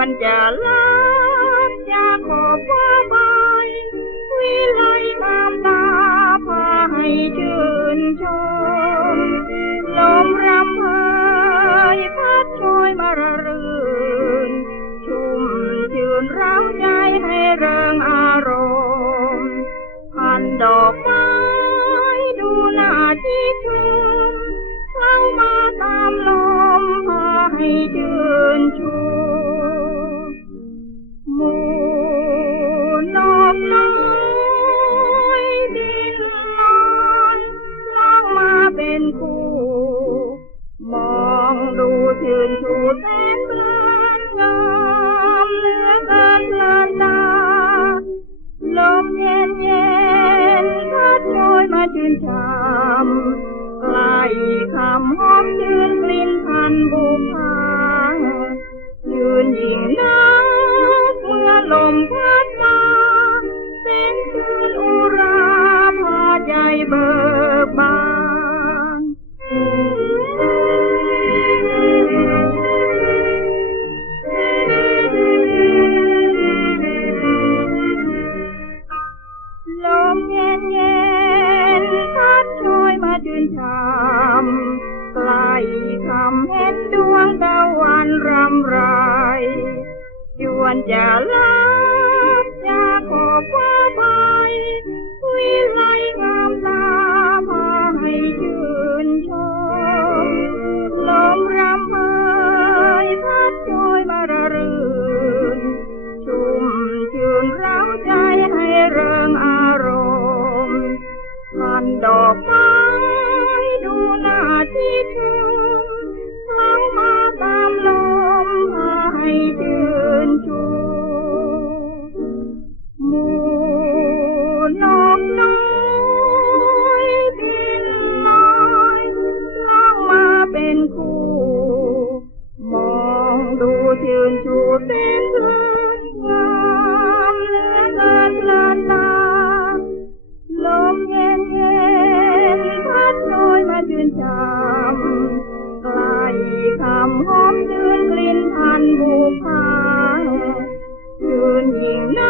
วนจะลับจะขอบฟ้าใบวิไลงามตาพาให้ชื่นชมลมรำเพยพัดโชยมาระรื่นชุ่มชื่นเร้าใจให้เริงอารมณ์พันดอกไม้ดูน่าชื่นชมเข้ามาตามลมพาให้ชื่นชูหมู่นกน้อยบินลอยล่องมาเป็นคู่มองดูชื่นชูแสนเพลินงามเหลือเกินเพลินตาลมเย็นเย็นพัดโชยมาชื่นช่ำใกล้คำหอมชื่นกลิ่นพันบุพายืนยิ่งนักเมื่อลมพัดมาเป็นชื่นอุราพาใจเบิกบานลมเย็นเย็นพัดโชยมาชื่นช่ำใกล้คำเห็นดวงตะวันรำไรจวนจะลับจะขอบฟ้าใบวิไลงามตาพาให้ชื่นชมลมรำเพยพัดโชยมาระรื่นชุ่มชื่นเร้าใจให้เริงอารมณ์พันดอกไม้ดูน่าชื่นชมเข้ามาตามลมพาให้ชื่นชูหมู่นกน้อยบินลอยล่องมาเป็นคู่มองดูชื่นชูเต้นเพลินงามเหลือเกินเพลินตาลมเย็นเย็นพัดโชยมาชื่นช่ำใกล้คำหอมชื่นกลิ่นพันบุพายืนยิ่งนั